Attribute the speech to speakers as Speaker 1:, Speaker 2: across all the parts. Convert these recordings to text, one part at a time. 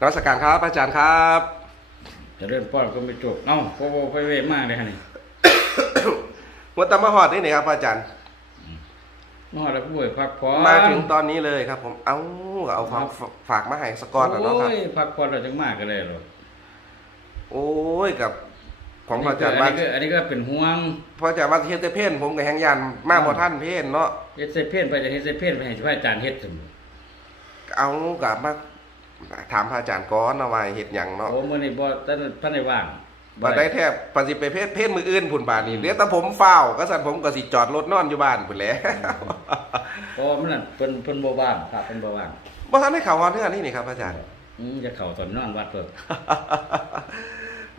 Speaker 1: นมัสการครับอาจารย์ครับ
Speaker 2: จะเริ่มป้อนก็ไม่จบเอ้าโปโปไปเวมากเลยฮะนี่
Speaker 1: วัตมหอดนี่นี่ครับอาจารย์
Speaker 2: มาแล้วก็ป่วยพักผ่อน
Speaker 1: มาถึงตอนนี้เลยครับผมเอาเอาความฝากมาให้สกอตแล้วเนาะครับ
Speaker 2: โอ้ยพักผ่อนเราจังมากก็เลยหรอก
Speaker 1: โอ้ยกับของพระอาจารย์
Speaker 2: อั
Speaker 1: ว่าน
Speaker 2: นี้ก็อันนี้ก็เป็นห่วง
Speaker 1: พระอาจารย์ว่าเฮ็ดแต่เพ่นผมกับแหงยันมากบ่ท่านเพ่นเนาะ
Speaker 2: เฮ็ดเซเพนไปจะเฮ็ดเซเพนไปให้พระอาจารย์เฮ็ดซั่น
Speaker 1: เอากับมา ถามพระอาจารย์ก่อนนะว่าเฮ็ดหยังเนาะ
Speaker 2: โอ้มื้อนี้บ่ท่านท่านได้ว่าง
Speaker 1: บ่ได้แทบปฏิไปเพ่นเพ่นมืออื่นพุ่นบาดนี้เดี๋ยวแต่ผมเฝ้าวก็สั่นผมก็สิจอดรถนอนอยู่บ้านพุ่นแหละ
Speaker 2: เพราะว่ามันนั่นเพิ่นเพิ่นบ่ว่างพระเพิ่นบ่ว่าง
Speaker 1: บ่ทันได้ข่าวฮอดเรื่องนี้นี่ครับ อาจารย์
Speaker 2: อืมจะเข้าตอนนอนวัดเพิ่น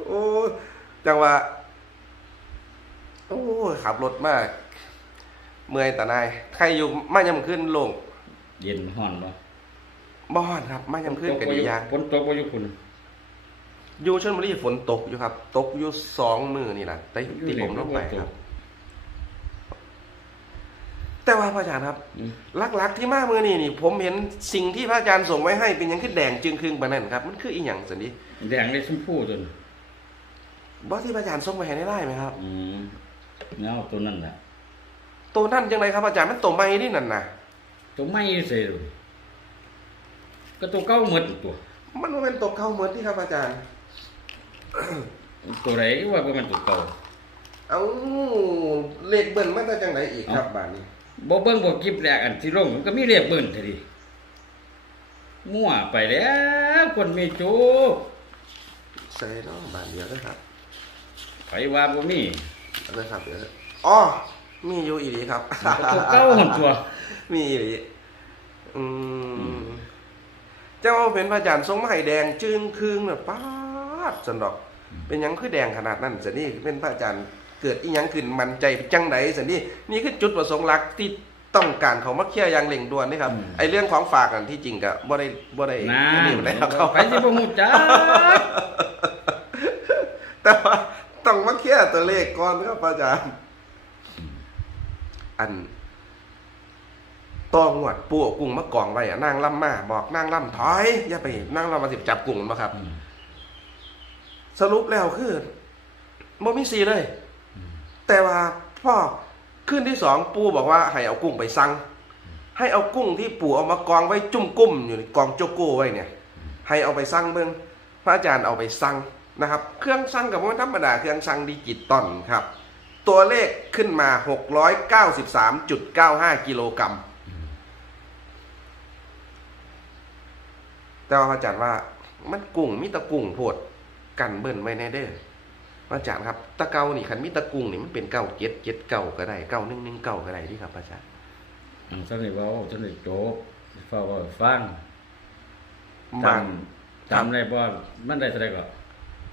Speaker 1: โอ้จังว่าโอ้ขับรถมากเมื่อยตานายใครอยู่มายำขึ้นลง
Speaker 2: เย็นร้อนบ่
Speaker 1: บ้อนครับ มายำขึ้นกันอีกอย่าง
Speaker 2: ฝนตกบ่อยู่คุณ
Speaker 1: อยู่ชนบุรีฝนตกอยู่ครับ ตกอยู่สองมือนี่แหละแต่ที่ผมลงไปครับ แต่ว่าพระอาจารย์ครับ
Speaker 2: อืม
Speaker 1: ลักๆที่มามือนี่นี่ ผมเห็นสิ่งที่พระอาจารย์ส่งไว้ให้เป็นหยังขึ้นแดงจึงครึงปานนั้นครับ มันคืออีหยังสันนี้
Speaker 2: แดงเลยชมพูตัวนั้น
Speaker 1: บ่ที่พระอาจารย์ส่งไว้ให้ได้ไหมครับ
Speaker 2: อืมเงาตัวนั้นน่ะ
Speaker 1: ตัวนั่นจังไรครับอาจารย์มันตัวใหม่นี่นั่นน่ะ
Speaker 2: ตัวไม่เสียเลย ก็ตัวเก้าหมดตัว
Speaker 1: มันบ่เป็นตัวเก่าเหมือนที่ครับอาจารย์
Speaker 2: ตัวไหนว่าเป็นตัวเก่า
Speaker 1: เอาเลขเบิ้ลมันได้จังไรอีกครับบาดนี้
Speaker 2: บ่เบิ่งบ่กิบแรกอันที่ลงมันก็มีเรียกเบิ่นเท่าดิมั่วไปแล้วคนมีจูก
Speaker 1: ใส่เนาะบาทเดียวนะครับ
Speaker 2: ไผว่าบ่มี
Speaker 1: เอาเลยครับเดี๋ยวอ๋อมีอยู่อีหลีครับ
Speaker 2: ก็ตัวเก่าหั่นตัว
Speaker 1: มีอีหลีอืม เจ้าเป็นพระอาจารย์ทรงไม้แดงจึงคืงแบบป๊าดสันดอก เป็นหยังคือแดงขนาดนั้นสันนี่เป็นพระอาจารย์เกิดอีหยังขึ้นมันใจไปจังไดสันนี่นี่คือจุดประสงค์หลักที่ต้องการเขามาเคลียร์อย่างเร่งด่วนนี่ครับไอเรื่องของฝากกันที่จริงก็บ่ได้บ่ได้
Speaker 2: นะ
Speaker 1: อันนี่อยู่แล้วครับ
Speaker 2: ไผสิบ่ฮู้จัก
Speaker 1: แต่ว่าต้องมาเคลียร์ตัวเลขก่อนครับอาจารย์อัน ต้องหวดปูเอากุ้งมากองไว้อะนางล่ำมาบอกนางล่ำถอยอย่าไปนางล่ำมาสิบจับกุ้งมาครับ
Speaker 2: อืม
Speaker 1: สรุปแล้วคือบ่มีสีเลย แต่ว่าพ่อขึ้นที่สองปูบอกว่าให้เอากุ้งไปสั่งให้เอากุ้งที่ปู่เอามากองไว้จุ่มกุ้มอยู่ในกองโจโก้ไว้เนี่ย ให้เอาไปสั่งเบิ่งพระอาจารย์เอาไปสั่งนะครับ เครื่องสั่งกับมันธรรมดาเครื่องสั่งดิจิตอลครับ ตัวเลขขึ้นมา 693.95 กิโลกรัม แต่ว่าพระอาจารย์ว่ามันกุ้งมีแตะกุ้งโพดกันเบิ่นไว้แน่เด้อพระอาจารย์ครับตะเกานี่คันมีแตะกุ้งนี่มันเป็นเก้าเจ็ดเจ็ดเก้าก็ได้เก้าหนึ่งหนึ่งเก้าก็ได้ที่ครับพระอาจารย์
Speaker 2: อืมท่านนี่เว้าท่านนี่จบเฝ้าเว้าให้ฟัง
Speaker 1: บาง
Speaker 2: จำได้บ่มันได้เท่าใดก็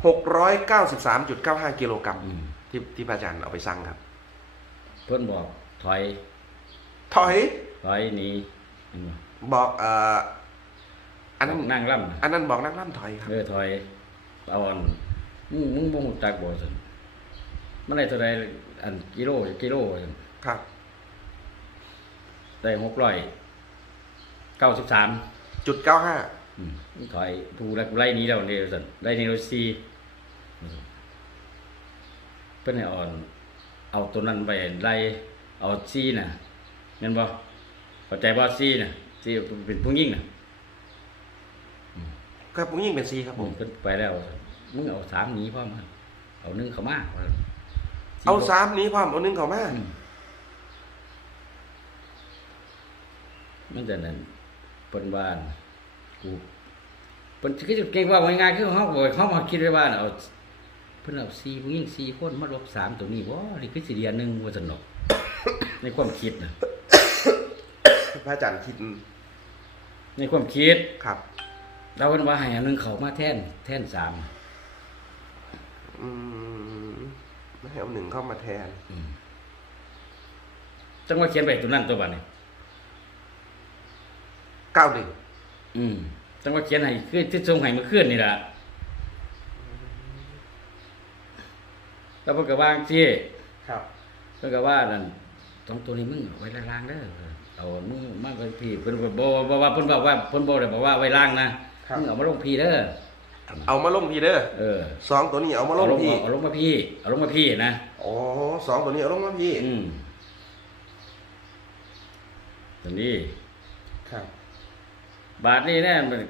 Speaker 1: หกร้อยเก้าสิบสามจุดเก้าห้ากิโลกรัม
Speaker 2: อืม
Speaker 1: ที่ที่พระอาจารย์เอาไปสั่งครับ
Speaker 2: เพิ่นบอกถอย
Speaker 1: ถอย
Speaker 2: ถอยหนีเห็นบ่
Speaker 1: บอกเอ่อ อันนั้น
Speaker 2: นั่งล่ำน่ะ
Speaker 1: อันนั้นบอกนักล่ำถอยครับ
Speaker 2: เออถอยเอาอันมึงมึงบ่ฮู้จักบ่ซั่นมันได้เท่าใดอันกิโลกิโลซั่น
Speaker 1: ครับ
Speaker 2: ได้693
Speaker 1: จุดเก้าห้า
Speaker 2: อืมถอยผู้ไล่ไล่หนี้แล้วนี่ซั่นไล่หนี้เราซีเพิ่นให้เอ่อน เอาตัวนั้นไปไล่เอาซีน่ะแม่นบ่เข้าใจบ่ซีน่ะซีเป็นผู้หญิงน่ะ
Speaker 1: ครับผมยิ่งเป็นซีครับ
Speaker 2: ผ
Speaker 1: ผมม
Speaker 2: เพิ่นไปแล้วมึงเอาสามหนีพร้อมกันเอาหนึ่งเข้ามาว่า
Speaker 1: เอาสามนี้พร้อมเอาหนึ่งเขามา
Speaker 2: อืมมันจะนั่นเพิ่นบ้านกูเพิ่นคือเก่งว่าว่าง่ายๆคือเฮาบ่เฮามาคิดไว้ว่าน่ะเอาเพิ่นเอา4ผู้หญิง4คนมาลบ3ตัวนี้บ่นี่คือสิเดียหนึงว่าซั่นเนาะในความคิดน่ะ
Speaker 1: พระอาจารย์คิด
Speaker 2: ในความคิด
Speaker 1: ครับ
Speaker 2: เราเพิ่นว่าให้อันหนึงเข้ามาแทนแทนสาม
Speaker 1: อืมไม่ให้เอาหนึ่งเข้ามาแทน
Speaker 2: อืมจังว่าเขียนไปตัวนั้นตัวบัดนี้
Speaker 1: เก้าหนึ่ง
Speaker 2: อืมจังว่าเขียนให้คือที่ทรงให้เมื่อคืนนี่ล่ะแล้วเพิ่นก็วางซี่
Speaker 1: ครับ
Speaker 2: เพิ่นก็ว่านั่นสองตัวนี้มึงเอาไว้ล่างๆเด้อเอามึงมาไปพี่เพิ่นก็บ่บ่ว่าเพิ่นบอกว่าเพิ่นบ่ได้บอกว่าไว้ล่างนะ
Speaker 1: ครับ
Speaker 2: มึงเอามาลงพีเด้อ
Speaker 1: เอามาลงพี่เด้อ
Speaker 2: เออ
Speaker 1: สองตัวนี้เอามาลงพี่
Speaker 2: เอาลงมาพี่เอาลงมาพี่นะ
Speaker 1: อ๋อสองตัวนี้เอาลงมาพี่
Speaker 2: อืมตอนนี้
Speaker 1: ครับ
Speaker 2: บาทนี่แน่มัน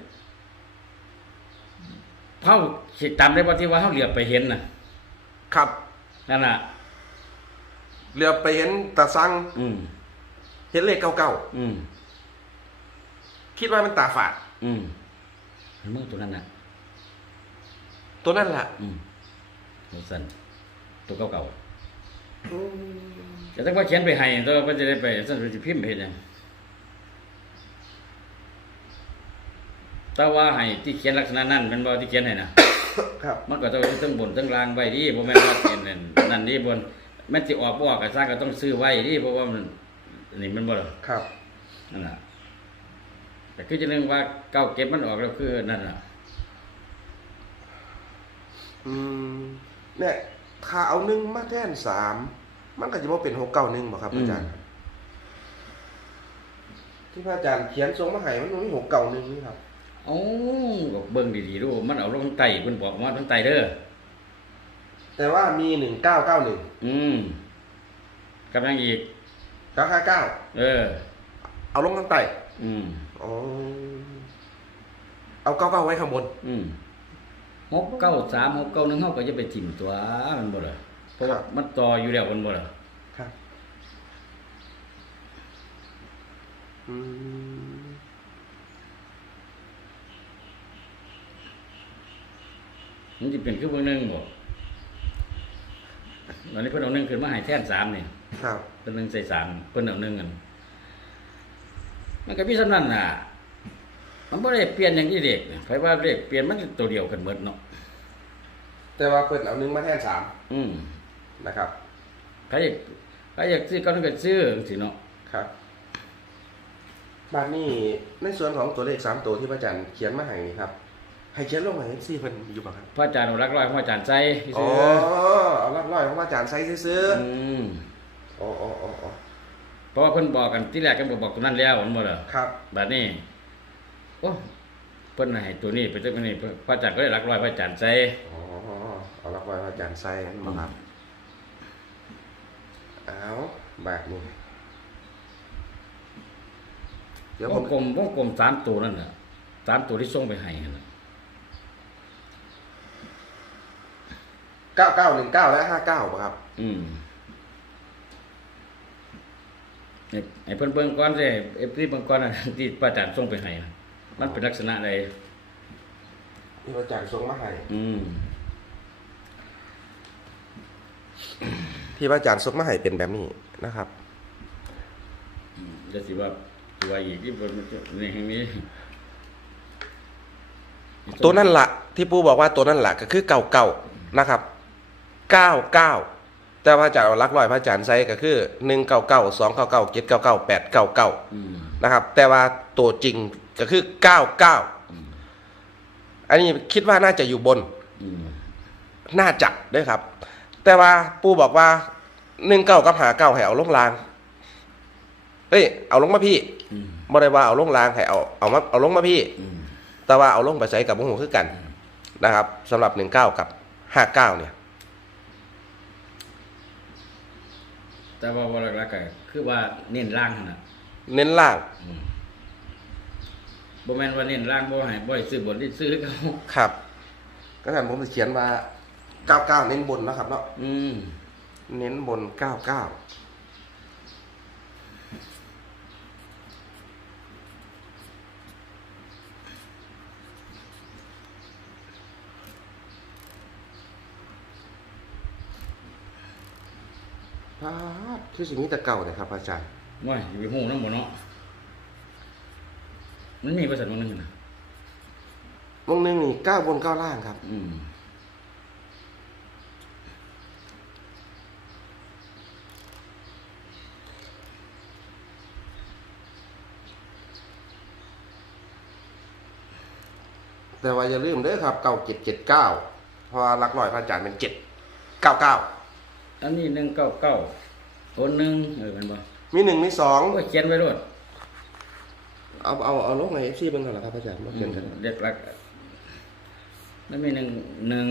Speaker 2: เฮาสิจำได้บ่ที่ว่าเฮาเหลือบไปเห็นน่ะ
Speaker 1: ครับ
Speaker 2: นั่นน่ะ
Speaker 1: เรือไปเห็นตาซัง
Speaker 2: อืม
Speaker 1: เห็นเลขเก่า
Speaker 2: อืม
Speaker 1: ๆคิดว่ามันตาฝาด
Speaker 2: อืมเห็น มึงตัวนั้นน่ะ
Speaker 1: ตัวนั่นแหละ
Speaker 2: อืมตัวสั่นตัวเก่าๆแต่ถ้าว่าเขียนไปให้ตัวมันจะได้ไปสั่นสิพิมพ์ไปเฮ็ดหยังแต่ว่าให้ที่เขียนลักษณะนั้นเป็นบ่ที่เขียนให้น่ะ
Speaker 1: ครับ
Speaker 2: มันก็ต้องทั้งบนทั้งล่างไว้ดิบ่แม่นว่าเป็นนั่นนั่นนี่บนแม่นสิออกบ่ออกก็สร้างก็ต้องซื้อไว้ดิเพราะว่ามันนี่มันบ่ล่ะ
Speaker 1: ครับ
Speaker 2: นั่นน่ะ แต่คือจะนึงว่าเก้าเก็บมันออกแล้วคือนั่นน่ะ
Speaker 1: อืมเนี่ยถ้าเอาหนึ่งมาแทนสามมันก็จะว่าเป็นหกเก้าหนึ่งบ่ครับอาจารย์ครับที่พระอาจารย์เขียนทรงมาให้มันมีหกเก้าหนึ่งนี่ครับ
Speaker 2: เอ้าก็เบิ่งดีๆดูมันเอาลงไตเพิ่นบอกว่าลงไตเด้อ
Speaker 1: แต่ว่ามีหนึ่งเก้าเก้าหนึ่ง
Speaker 2: อืมกับยังอีก
Speaker 1: เก้าห้าเก้า
Speaker 2: เออ
Speaker 1: เอาลงข้างใต้
Speaker 2: อืม
Speaker 1: อ๋อ เอาเก้าเก้าไว้ข้างบน
Speaker 2: อืมหกเก้าสามหกเก้าหนึ่งเฮาก็จะไปถิ่มตัวมันบ่ล่ะเพราะว่ามันต่ออยู่แล้วมันบ่ล่ะ
Speaker 1: ครับ อืม
Speaker 2: มันสิเป็นคือเบิ่งหนึงบ่วันนี้เพิ่นเอาหนึ่งขึ้นมาให้แทนสามนี่
Speaker 1: ครับ
Speaker 2: เพิ่นหนึ่งใส่สามเพิ่นเอาหนึ่งกัน มันก็มีสำนั้นน่ะ มันบ่ได้เปลี่ยนอย่างที่เด็กนะใครว่าเด็กเปลี่ยนมันตัวเดียวกันหมดเนาะ
Speaker 1: แต่ว่าเปิดเอาหนึ่งมาแทนสาม
Speaker 2: อืม
Speaker 1: นะครับ
Speaker 2: ใครอยากใครอยากซื้อก็ต้องก็ซื้อจังซี่เนาะ
Speaker 1: ครับบานนี้ในส่วนของตัวเลขสามตัวที่พระอาจารย์เขียนมาให้นี่ครับ ให้เขียนลงมาให้ซี่เพิ่นอยู่ป่ะครับ
Speaker 2: พระอาจารย์เอารักร้อยของอาจารย์ใจ
Speaker 1: อ๋อ
Speaker 2: ซื้อ
Speaker 1: เอาลักร้อยของพระอาจารย์ใส่ซื้อ
Speaker 2: อืม
Speaker 1: ๆอ๋ออ๋ออ๋ออ๋อ
Speaker 2: เพ ราะว่าเพิ่นบอกกันที่แรกก็บอกตรงนั้นแล้วมันบ่ล่ะ
Speaker 1: ครับ
Speaker 2: บัดนี้โอ้เพิ่นให้ตัวนี้ไปตัวนี้พระอาจารย์ก็ได้รักร้อยพระอาจารย์ใจ
Speaker 1: อ๋อเอาลักร้อยพระอาจารย์ใส่นั่นบ่ครับเอาแบบนี้เดี๋ยว
Speaker 2: ว
Speaker 1: ผม
Speaker 2: งกลมวงกลมสามตัวนั่นน่ะสามตัวที่ส่งไปให้นั่นน่ะ
Speaker 1: เก้าเก้าหนึ่งเก้าและห้าเก้าป่ะครับ
Speaker 2: อืม ไอ้ไอ้เพิ่นเบิ่งก่อนสิไอ้พี่เบิ่งก่อนน่ะที่พระอาจารย์ส่งไปให้น่ะมันเป็นลักษณะใด
Speaker 1: ที่พระอาจารย์ส่งมาให้
Speaker 2: อืม
Speaker 1: ที่พระอาจารย์ส่งมาให้เป็นแบบนี้นะครับ
Speaker 2: จะสิว่าสิว่าอีกที่เพิ่นในแห่งนี้
Speaker 1: ตัวนั่นละที่ปูบอกว่าตัวนั่นละก็คือเก่าเก่านะครับเก้าเก้า แต่พระอาจารย์เอาหลักร้อยพระอาจารย์ใส่ก็คือหนึ่งเก้าเก้าสองเก้าเก้าเจ็ดเก้าเก้าแปดเก้าเก้า
Speaker 2: อืม
Speaker 1: นะครับ แต่ว่าตัวจริงก็คือเก้าเก้า
Speaker 2: อืม
Speaker 1: อันนี้คิดว่าน่าจะอยู่บน
Speaker 2: อืม
Speaker 1: น่าจะด้วยครับ แต่ว่าปูบอกว่าหนึ่งเก้ากับหาเก้าให้เอาลงรางเฮ้ยเอาลงมาพี่
Speaker 2: อืม
Speaker 1: บ่ได้ว่าเอาลงรางให้เอาเอามาเอาลงมาพี่
Speaker 2: อืม
Speaker 1: แต่ว่าเอาลงไปใส่กับวงหูคือกันนะครับสำหรับหนึ่งเก้ากับห้าเก้าเนี่ย
Speaker 2: แต่ว่าว่าหลักๆก็คือว่าเน้นล่างหั่นน่ะ
Speaker 1: เน้นล่าง
Speaker 2: อืมบ่แม่นว่าเน้นล่างบ่ให้บ่ให้ซื้อบนที่ซื้อเขา
Speaker 1: ครับก็ท่านผมจะเขียนว่าเก้าเก้าเน้นบนนะครับเนาะ
Speaker 2: อืม
Speaker 1: เน้นบนเก้าเก้าพาด คือสิ่งนี้แต่เก่าเลยครับอาจารย์
Speaker 2: ว่าสิไปฮู้นำบ่เนาะมันมีภาษาหนึงน่ะ
Speaker 1: วงหนึ่งนี่เก้าบนเก้าล่างครับ
Speaker 2: อืม
Speaker 1: แต่ว่าอย่าลืมเด้อครับเก้าเจ็ดเจ็ดเก้าเพราะว่าหลักร้อยพระอาจารย์เป็นเจ็ดเก้าเก้า
Speaker 2: อันนี้199 ตัวหนึงเออแม่นบ่
Speaker 1: มีหนึ่งมีสอง
Speaker 2: โอ้ยเขียนไว้โลด
Speaker 1: เอาเอาเอาลงในเอฟซีเบิ่งก่อนเหรอครับอาจารย์มาเขียนกัน
Speaker 2: เรียกรักมันมีหนึ่งหนึ่ง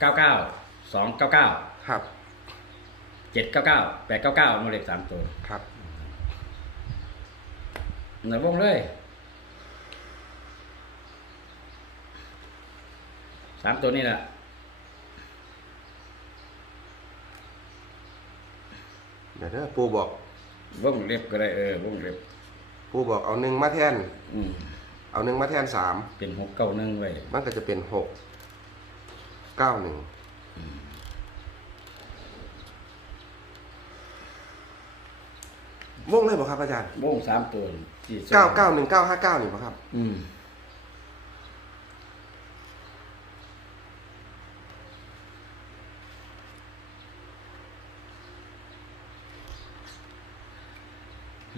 Speaker 2: เก้าเก้าสองเก้าเก้า
Speaker 1: ครับ
Speaker 2: เจ็ดเก้าเก้าแปดเก้าเก้ามาเลขสามตัว
Speaker 1: ครับ
Speaker 2: หน่อยวงเลยสามตัวนี่แหละ
Speaker 1: ดี๋ยวนะปูบอก
Speaker 2: วงเล็บก็ได้เออวงเล็บ
Speaker 1: ปูบอกเอาหนึ่งมาแทน
Speaker 2: อืม
Speaker 1: เอาหนึ่งมาแทนสาม
Speaker 2: เป็นหกเก้าหนึ่งไว้
Speaker 1: มันก็จะเป็นหกเก้าหนึ่งวงเลยบอกครับอาจารย์
Speaker 2: วงสามตัวที่สุด
Speaker 1: เก้าเก้าหนึ่งเก้าห้าเก้านี่บอกครับ
Speaker 2: อืม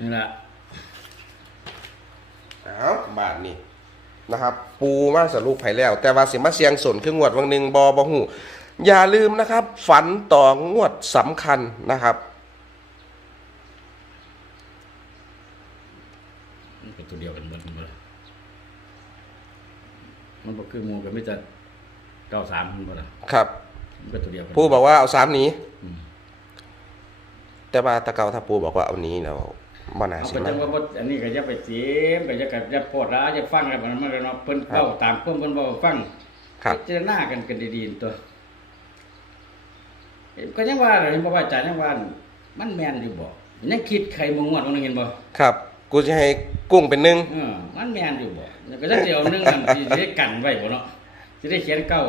Speaker 2: นี่แหละ
Speaker 1: เอาบาทนี่นะครับ ปูมาสรุปให้แล้ว แต่ว่าสิมาเสียงสนคืองวดวันหนึ่งบอบหูอย่าลืมนะครับ ฝันต่องวดสำคัญนะครับ
Speaker 2: มันเป็นตัวเดียวกันหมดหมดเลยมันบอกคือหมูกับมิจะเก้าสามมันหมดอะ
Speaker 1: ครับ
Speaker 2: มันเป็นตัวเดียวกัน
Speaker 1: ปูบอกว่าเอาสามหนี้
Speaker 2: อืม
Speaker 1: แต่ว่าตะเกาถ้าปูบอกว่าเอาหนี้แล้ว บ่น่า
Speaker 2: เอา
Speaker 1: สิ
Speaker 2: ไป
Speaker 1: มา
Speaker 2: จังว่าบ่อันนี้ก็อย่าไปเสียมก็อย่ากัอย่าโพดร้ายอย่าฟังอะไรมันมันก็เนาะเพิ่น
Speaker 1: ครับ
Speaker 2: เป้าตามเพิ่นเพิ่นเว้าฟัง
Speaker 1: ครับ
Speaker 2: พิจารณากันกันดีๆตัวเอ้ยก็ยังว่าเลยเห็นบ่ว่าอาจารย์ยังว่ามันแม่นอยู่บ่ยังคิดใครบ่งวดว่านึงเห็นบ่
Speaker 1: ครับ กูจะให้กุ้งเป็นหนึ่ง
Speaker 2: เออมันแม่นอยู่บ่แล้วก็จะสิเอาหนึงอันที่สิได้กันไว้บ่เนาะสิได้เขียนเก้า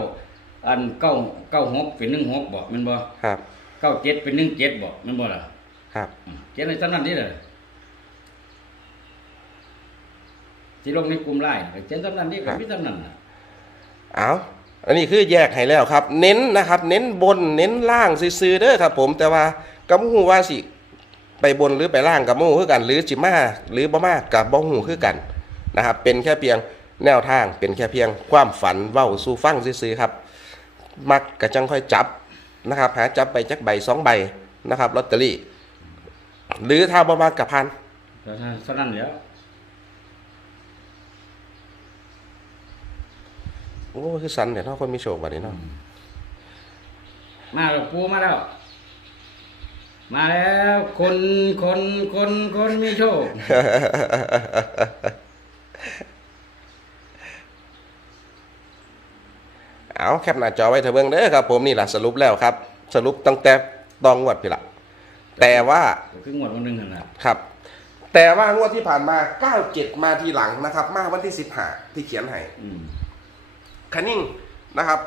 Speaker 2: อันเก้าเก้าหกเป็นหนึ่งหกบ่แม่นบ่
Speaker 1: ครับ
Speaker 2: เก้าเจ็ดเป็นหนึ่งเจ็ดบ่แม่นบ่ล่ะ
Speaker 1: ครับ
Speaker 2: อืมเขียนในจำนั้นนี่เลย ที่ลงในกลุ่มไลน์ก็เขียนจำนั้นนี่ก็มีจำนั้นน่ะ
Speaker 1: เอาอันนี้คือแยกให้แล้วครับ เน้นนะครับ เน้นบนเน้นล่างซื่อๆเด้อครับ ผมแต่ว่ากับหูว่าสิ ไปบนหรือไปล่างกับโมคือกัน หรือจิมาหรือบ่มากับบ่หูคือกันนะครับ เป็นแค่เพียงแนวทางเป็นแค่เพียงความฝันเว้าสู่ฟังซื่อๆครับ มักกะจังค่อยจับนะครับ หาจับไปจักใบสองใบนะครับลอตเตอรี่ หรือถ้าบ่มากกับพัน
Speaker 2: ก็เท่านั้นแหล้ว
Speaker 1: โอ้คือสันเดี๋ยวเนาะคนมีโชคบัดนี้เนาะ
Speaker 2: มาแล้วปูมาแล้ว มาแล้วคนคนคนคนมีโชค
Speaker 1: เอาแคปหน้าจอไว้เถอะเบิ่งเด้อครับ ผมนี่ล่ะสรุปแล้วครับ สรุปตั้งแต่ตองงวดพี่ละแต่ว่า
Speaker 2: ก็คืองวดวันหนึงนั่นน่ะ
Speaker 1: ครับ แต่ว่างวดที่ผ่านมา 97 มาทีหลังนะครับ มาวันที่ 15 ที่เขียนให้
Speaker 2: อืม
Speaker 1: คันนิ่งนะครับ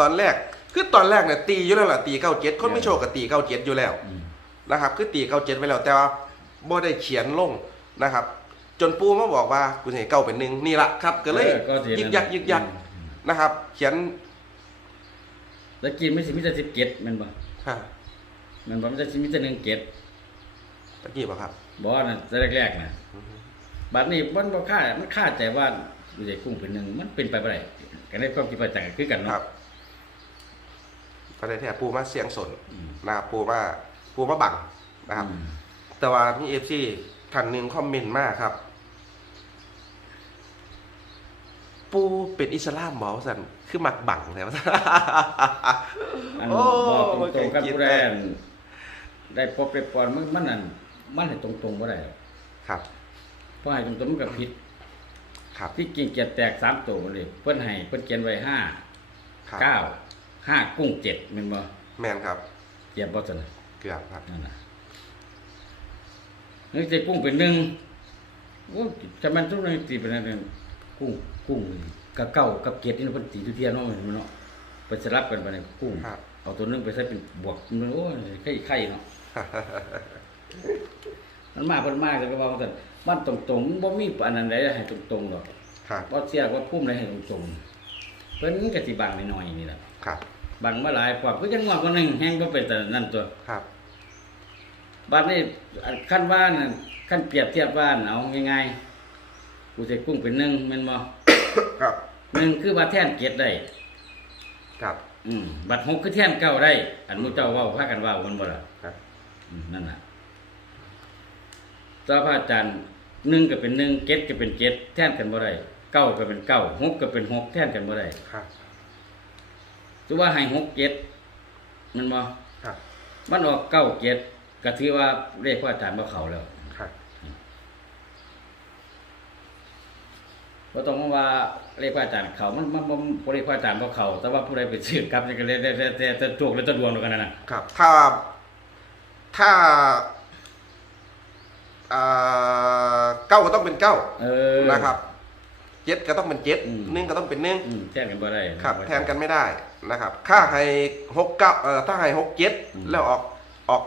Speaker 1: ตอนแรกคือตอนแรกเนี่ยตีอยู่แล้วล่ะตี97คนไม่โชคกับตี97อยู่แล้ว
Speaker 2: อืม
Speaker 1: นะครับ คือตี97ไว้แล้วแต่ว่าบ่ได้เขียนลงนะครับ จนปูมาบอกว่ากูจะให้เก้าเป็นหนึ่งนี่ละครับ ก็เลย
Speaker 2: ออก็สิ
Speaker 1: ยึกยักยึกยัก
Speaker 2: อืม
Speaker 1: นะครับ เขียน
Speaker 2: แล้วกินไม่สิมีแต่สิบเจ็ดแมันบ่
Speaker 1: ค่ะ
Speaker 2: แมันบ่มันจะสิมีแต่หนึ่งเจ็ด
Speaker 1: ตะกี้ป่ะครับ
Speaker 2: บ่น่ะแต่แรกๆน่ะบัดนี้มันบ่ค่ามันค่าใจว่า อยู่ในกุ้งเป็นหนึ่งมันเป็นไปบ่ได้ก็ได้ความคิดประจักษ์คือกัน
Speaker 1: ค
Speaker 2: เนาะ
Speaker 1: รับประเด็นแท้ปูมาเสียงสน
Speaker 2: อืม
Speaker 1: นะครับปูมาปูมาบังนะครับ
Speaker 2: อืม
Speaker 1: แต่ว่ามีเอฟซีท่านหนึ่งคอมเมนต์มากครับ ปูเป็นอิสลามบอสันคือมักบังแล้ว
Speaker 2: อัน
Speaker 1: โอ้
Speaker 2: บอกตรงๆกับ
Speaker 1: คิด
Speaker 2: ผู้
Speaker 1: แน่
Speaker 2: แรนได้พบไปก่อนมันมันนั่นมันให้ตรงๆบ่ได้หรอก
Speaker 1: ครับ
Speaker 2: เพราะให้ตรงๆมันก็ผิด
Speaker 1: ครับ
Speaker 2: ที่กิ่งเกียรติแตกสามตัวเลยเพิ่นให้เพิ่นเขียนไว้ห้า
Speaker 1: ครับ
Speaker 2: เก้าห้ากุ้งเจ็ดแม่นบ่
Speaker 1: แมนครับ
Speaker 2: เกียบบ่ซั่นน่ะ
Speaker 1: เกือบครับ
Speaker 2: นั่นน่ะนี่ใส่กุ้งเป็นหนึ่งโอ้จะมันทุกนึงตีเป็นอันนั้นกุ้งกุ้งกับเก้ากับเกียรตินี่เพิ่นตีทุเทียนเนาะมันเนาะไปสลับกันไปในกุ้ง
Speaker 1: ครับ
Speaker 2: เอาตัวหนึงไปใส่เป็นบวกมันโอ้ยไข่ไข่เนาะ มันมาเพิ่นมาแต่ก็ว่าซั่น มันตรงๆมันบ่มีอันนั้นใดให้ตรงๆดอก
Speaker 1: ครับ
Speaker 2: บ่เสียว่าพุ่มใดให้ตรงๆเพิ่นก็สิบังน้อยๆนี่แหละ
Speaker 1: ครับ
Speaker 2: บังมาหลายพวกคือจังหวะคนหนึงแฮงบ่เป็นแต่นั่นตัว
Speaker 1: ครับ
Speaker 2: บัดนี้อันขั้นว่าน่ะขั้นเปรียบเทียบว่าน่ะเอาง่ายๆกูสิกุ้งเป็นหนึ่งแม่นบ่
Speaker 1: ครับ
Speaker 2: หนึ่งคือว่าแท่นเกียรติได้
Speaker 1: ครับ
Speaker 2: อืมบัดหกคือแท่นเก้าได้ อันหมู่เจ้าเว้าพากันเว้ากันบ่ล่ะ
Speaker 1: ครับ
Speaker 2: อืมนั่นน่ะเจ้าพระอาจารย์ หนึ่งก็เป็นหนึ่งเจ็ดก็เป็นเจ็ดแทนกันบ่ได้เก้าก็เป็นเก้าหกก็เป็นหกแทนกันบ่ได้
Speaker 1: ครับ
Speaker 2: ถือว่าให้หกเจ็ดมันบ่
Speaker 1: ครับ
Speaker 2: มันออกเก้าเจ็ดก็ถือว่าเลขว่าอาจารย์บ่เข้าแล้ว
Speaker 1: ครับ
Speaker 2: บ่ต้องว่าเลขว่าอาจารย์เข้ามันมันมันบ่เลขว่าอาจารย์บ่เข้าแต่ว่าผู้ใดไปซื้อกลับนี่ก็เลยแต่แต่แต่แต่โชคหรือแตะดวงเดียวกันนั่นน่ะ
Speaker 1: ครับ ถ้า ถ้า อ่าเก้าก็ต้องเป็นเก้า
Speaker 2: เออ
Speaker 1: นะครับเจ็ดก็ต้องเป็นเจ็ด
Speaker 2: อืม
Speaker 1: หนึ่งก็ต้องเป็นหนึ่ง
Speaker 2: อืมแทนกันบ่ได้
Speaker 1: ครับ แทนกันไม่ได้นะครับ ค่าให้หกเก้าเอ่อถ้าให้หกเจ็ดแล้วออกออก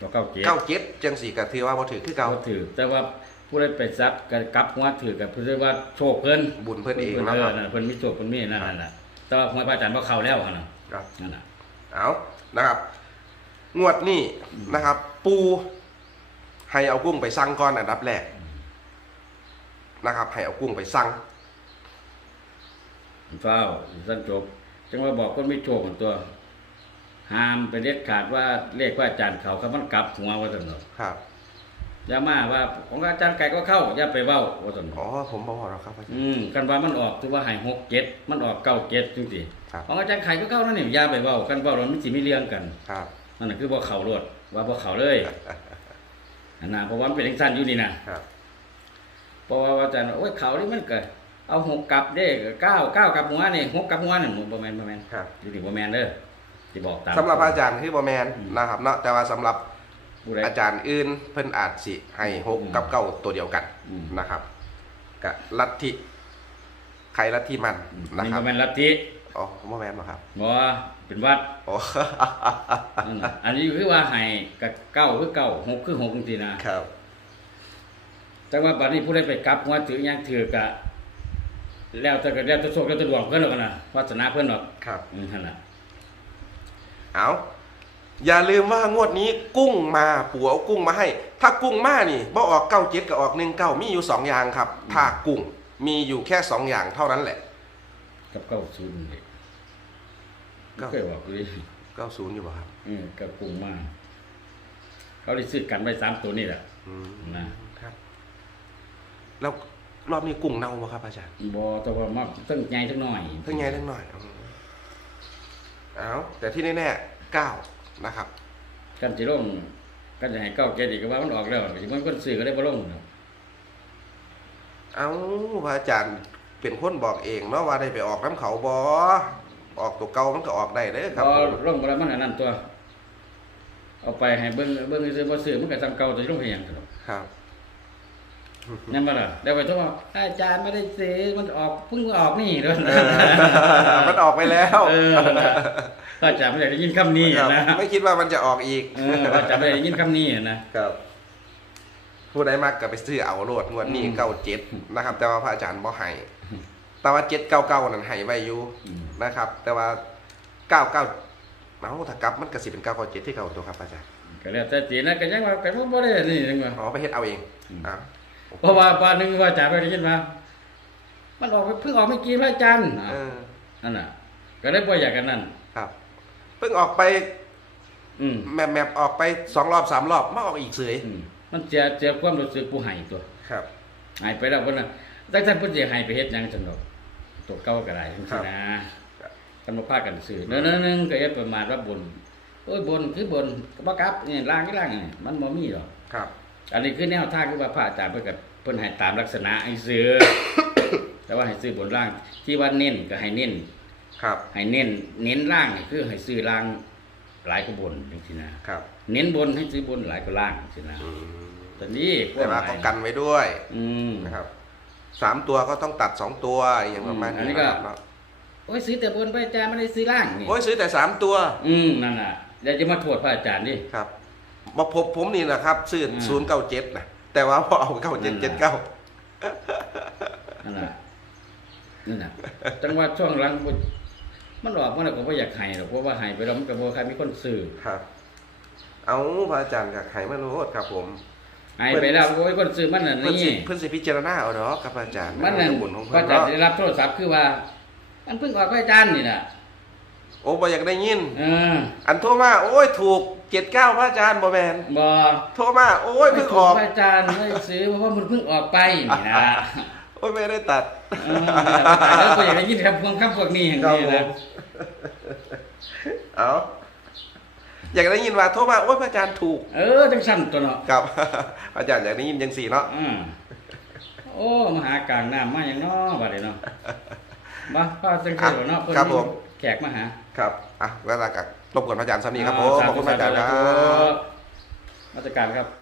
Speaker 2: ก็เก้าเจ็ด
Speaker 1: เก้าเจ็ดจังสี่ก็ถือว่าบ่ถือคือเก่า
Speaker 2: ก็ถือแต่ว่าผู้ใดไปซับก็กลับหัวถือกับเพิ่นว่าโชคเพิ่น
Speaker 1: บุญเพิ่นเอง
Speaker 2: เพิ่น
Speaker 1: นะ
Speaker 2: เอ
Speaker 1: ค
Speaker 2: อ
Speaker 1: รับ
Speaker 2: นั่นน่ะเพิ่นมีโชคเพิ่นมีนั่นนั่นน่ะแต่ว่าหัวพระอาจารย์บ่เข้าแล้วหั่นน่ะ
Speaker 1: ครับ
Speaker 2: นั่นน่ะ
Speaker 1: เอานะครับ งวดนี้นะครับ ปู ให้เอากุ้งไปสั่งก่อนอันดับแรกนะครับให้เอากุ้งไปสั่ง
Speaker 2: เฝ้าสั้นจบจังว่าบอกคนมีโชคของตัวห้ามไปเด็ดขาดว่าเลขว่าอาจารย์เขาครับมันกลับหัวว่าซั่นเนาะ
Speaker 1: ครับ
Speaker 2: อย่ามาว่าของอาจารย์ไก่ก็เข้าอย่าไปเว้าว่าซั่น
Speaker 1: อ๋อผมบอกแล้วครับอาจารย์
Speaker 2: อืมกันว่ามันออกถือว่าให้6 7มันออก9 7จังซี่
Speaker 1: ครับ
Speaker 2: ของอาจารย์ไข่ก็เข้านั่นนี่อย่าไปเว้ากันเว้าแล้วมันสิมีเรื่องกัน
Speaker 1: ครับ
Speaker 2: นั่นน่ะคือบ่เข้ารวดว่าบ่เข้าเลย อันน่ะเพราะว่ามันเป็นจังซั่นอยู่นี่นะครับ เพราะว่าอาจารย์ว่าโอ้ยเข้านี่มันก็เอาหกกลับเด้ก็เก้าเก้ากลับหัวนี่หกกลับหัวนี่บ่แม่นบ่แม่น
Speaker 1: ครับ
Speaker 2: อยู่นี่บ่แม่นเด้อสิบอกตาม
Speaker 1: สำหรับอาจารย์คือบอแมนนะครับเนาะแต่ว่าสำหรับ
Speaker 2: ผู้ใด
Speaker 1: อาจารย์อื่นเพิ่นอาจสิให้หกกับเก้าตัวเดียวกัน
Speaker 2: อืม
Speaker 1: นะครับกับลัทธิใครลัทธิมันนะ
Speaker 2: นี่
Speaker 1: ครับ
Speaker 2: บ่แม่นลัทธิ
Speaker 1: อ๋อบอแมนเหรอครับ
Speaker 2: บ่ เป็นวัด
Speaker 1: โอ้
Speaker 2: นั่นน่ะอันนี้คือว่าให้กับเก้าคือเก้าหกคือหกจังซี่นะครับ แต่ว่าบัดนี้ผู้ใดไปกลับหัวถือหยังถือกะ แล้วแต่ก็แล้วแต่โชคแล้วแต่ดวงเพิ่นหรอกนะวาสนาเพิ่นหรอก
Speaker 1: ครับ
Speaker 2: อืมนั่นน่ะ
Speaker 1: เอาอย่าลืมว่างวดนี้กุ้งมาปู่เอากุ้งมาให้ ถ้ากุ้งมานี่บ่ออกเก้าเจ็ดกับออกหนึ่งเก้ามีอยู่สองอย่างครับ ถ้ากุ้งมีอยู่แค่สองอย่างเท่านั้นแหละ
Speaker 2: กับเก้าศูนย์นี่
Speaker 1: เก้า
Speaker 2: เคยบอกเลย
Speaker 1: เก้าศูนย์อยู่ป่ะครับ
Speaker 2: อืมกับกรุงมากเขาได้ซื้อกันไว้สามตัวนี่แหละ
Speaker 1: อืม
Speaker 2: นะ
Speaker 1: ครับ แล้วรอบนี้กุ้งเน่าป่ะครับอาจารย์
Speaker 2: บอแต่ว่ามาตั้งใหญ่ทั้งน้อย
Speaker 1: ทั้งไงทั้งหน่อยอืมเอาแต่ที่แน่ๆเก้านะครับ
Speaker 2: กันจะลงกันจะให้เก้าเจ็ดอีกก็ว่ามันออกแล้วสิมันคนซื้อก็ได้บ่ลงเนาะ
Speaker 1: เอาพระอาจารย์เป็นคนบอกเองเนาะว่าได้ไปออกน้ำเขาบอ ออกตัวเก่ามันก็ออกได้เด้อครับ
Speaker 2: พอ
Speaker 1: ผม
Speaker 2: ลงไปแล้วมันอันนั้นตัว เอาไปให้เบิ่งเบิ่งซื้อบ่ซื้อมันก็จำเก่าจะลงให้หยังซั่น
Speaker 1: ครับ
Speaker 2: นั่นบ่ล่ะแล้วไปโทษว่าอาจารย์ไม่ได้ซื้อมันออกเพิ่งออกนี่เด้อ
Speaker 1: เออมันออกไปแล้ว
Speaker 2: เออนะก็อาจารย์ไม่ได้ยินคำนี้
Speaker 1: ครับ
Speaker 2: นะ
Speaker 1: ไม่คิดว่ามันจะออกอีก
Speaker 2: เอออาจารย์ไม่ได้ยินคำนี้นะ
Speaker 1: ครับผู้ใดมากก็ไปซื้อเอาโลดงวดนี้
Speaker 2: อืม
Speaker 1: เก้าเจ็ดนะครับ แต่ว่าพระอาจารย์บ่ให้ แต่ว่าเจ็ดเก้าเก้านั่นให้ไว้อยู่
Speaker 2: อืม
Speaker 1: นะครับ แต่ว่าเก้าเก้าเอาถ้ากลับมันก็สิเป็นเก้าเก้าเจ็ดที่เก่าตัวครับอาจารย์
Speaker 2: ก็แล้วแต่สินะก็ยังว่าก็บ่ได้นี่จังว่า
Speaker 1: อ๋อไปเฮ็ดเอาเอง
Speaker 2: อืม
Speaker 1: อะ
Speaker 2: เพราะว่าปานหนึงว่าอาจารย์ไม่ได้ยินมา มันออกไปเพิ่งออกไม่กี่พระอาจารย์
Speaker 1: เออ
Speaker 2: นั่นน่ะ ก็ได้บ่อยากกันนั่น
Speaker 1: ครับเพิ่งออกไป
Speaker 2: อืม
Speaker 1: แมปแมปออกไปสองรอบสามรอบมาออกอีกเสย
Speaker 2: อืมมันเสียเสียความรู้สึกผู้ให้ตัว
Speaker 1: ครับ
Speaker 2: ให้ไปแล้วเพิ่นน่ะ แต่ท่านเพิ่นสิให้ไปเฮ็ดหยังซั่นดอกตัวเก่าก็ได้จังซี่นะ
Speaker 1: ครับ
Speaker 2: กันบ่พากันซื้อเนื้อนึงก็เฮ็ดประมาณว่าบนโอ้ยบนคือบนก็บ่กลับนี่ล่างนี่ล่างนี่มันบ่มีหรอก
Speaker 1: ครับ
Speaker 2: อันนี้คือแนวทางคือว่าพระอาจารย์เพิ่นก็เพิ่นให้ตามลักษณะให้ซื้อ แต่ว่าให้ซื้อบนล่าง ที่ว่าเน้นก็ให้เน้น
Speaker 1: ครับ
Speaker 2: ให้เน้นเน้นล่างนี่คือให้ซื้อล่างหลายกว่าบนจังซี่นะครับ เน้นบนให้ซื้อบนหลายกว่าล่างจังซี่นะ
Speaker 1: อืม
Speaker 2: ตอนนี้
Speaker 1: แต่ว่าก็กันไว้ด้วย
Speaker 2: อืม
Speaker 1: นะครับ สามตัวก็ต้องตัดสองตัวอย่างประมาณ
Speaker 2: อืมอันนี้
Speaker 1: นี้
Speaker 2: ก็
Speaker 1: นะครับเนาะ
Speaker 2: โอ้ยซื้อแต่บนพระอาจารย์ไม่ได้ซื้อล่างนี่
Speaker 1: โอ้ยซื้อแต่สามตัว
Speaker 2: อืมนั่นน่ะอย่าจะมาโทษพระอาจารย์ดิ
Speaker 1: ครับบอกผมผมนี่นะครับซื้อ
Speaker 2: อืม
Speaker 1: ศูนย์เก้าเจ็ดนะแต่ว่าพอเอาเก้าเจ็ดเจ็ดเก้า
Speaker 2: นั่นน่ะนั่นน่ะจังว่าช่วงหลังบ่มันออกมาแล้วก็บ่อยากให้หรอกเพราะว่าให้ไปแล้วมันก็บ่ใครมีคนซื้อ
Speaker 1: ครับ เอาพระอาจารย์กับไข่มาโนดครับผม
Speaker 2: ให้ไปแล้วบ่มีคนซื้อมันน่ะ
Speaker 1: เพื่อนสิ
Speaker 2: นี่
Speaker 1: เพื่อนสิพิจารณาเอาเนาะครับอาจารย์
Speaker 2: มันนั่น
Speaker 1: บุญของ
Speaker 2: พ
Speaker 1: เพื่
Speaker 2: ระ
Speaker 1: อน
Speaker 2: อาจารย์
Speaker 1: เนาะ
Speaker 2: ได้รับโทรศัพท์คือว่ามันเพิ่งออกพระอาจารย์นี่น่ะ
Speaker 1: โโอ้บ่อยากได้ยิน
Speaker 2: เออ
Speaker 1: อันโทรมาโอ้ยถูกเจ็ดเก้าพระอาจารย์บ่แมน
Speaker 2: บ่
Speaker 1: โทรมาโอ้ยเพิ่งออก
Speaker 2: ไม่ถูอาจารย์ไม่ซื้อเพราะว่ามันเพิ่งออกไปนี่นะ
Speaker 1: โอ้ยไม่ได้ตัด
Speaker 2: เออแล้วก็อยากได้ยินคำพวกคำพวกนี้อย่างนี้
Speaker 1: ครั
Speaker 2: นะ
Speaker 1: บผมเอา อยากได้ยินว่าโทรมาโอ้ยพระอาจารย์ถูก
Speaker 2: เออจังสั่นตัวเนาะ
Speaker 1: ครับพระอาจารย์อยากได้ยินจังสี่เนาะ
Speaker 2: อืมโอ้มหากลางน้ำมาอย่างน้อบัดนี้เนาะมาพ่อจังเกิดเนาะเพิ่น
Speaker 1: ครับผม
Speaker 2: แขกมาหา
Speaker 1: ครับอะแล้วก็รบกวนพระอาจารย์สำนีครับผมขอบคุณพระอาจารย์ครับ
Speaker 2: มาตรการครับ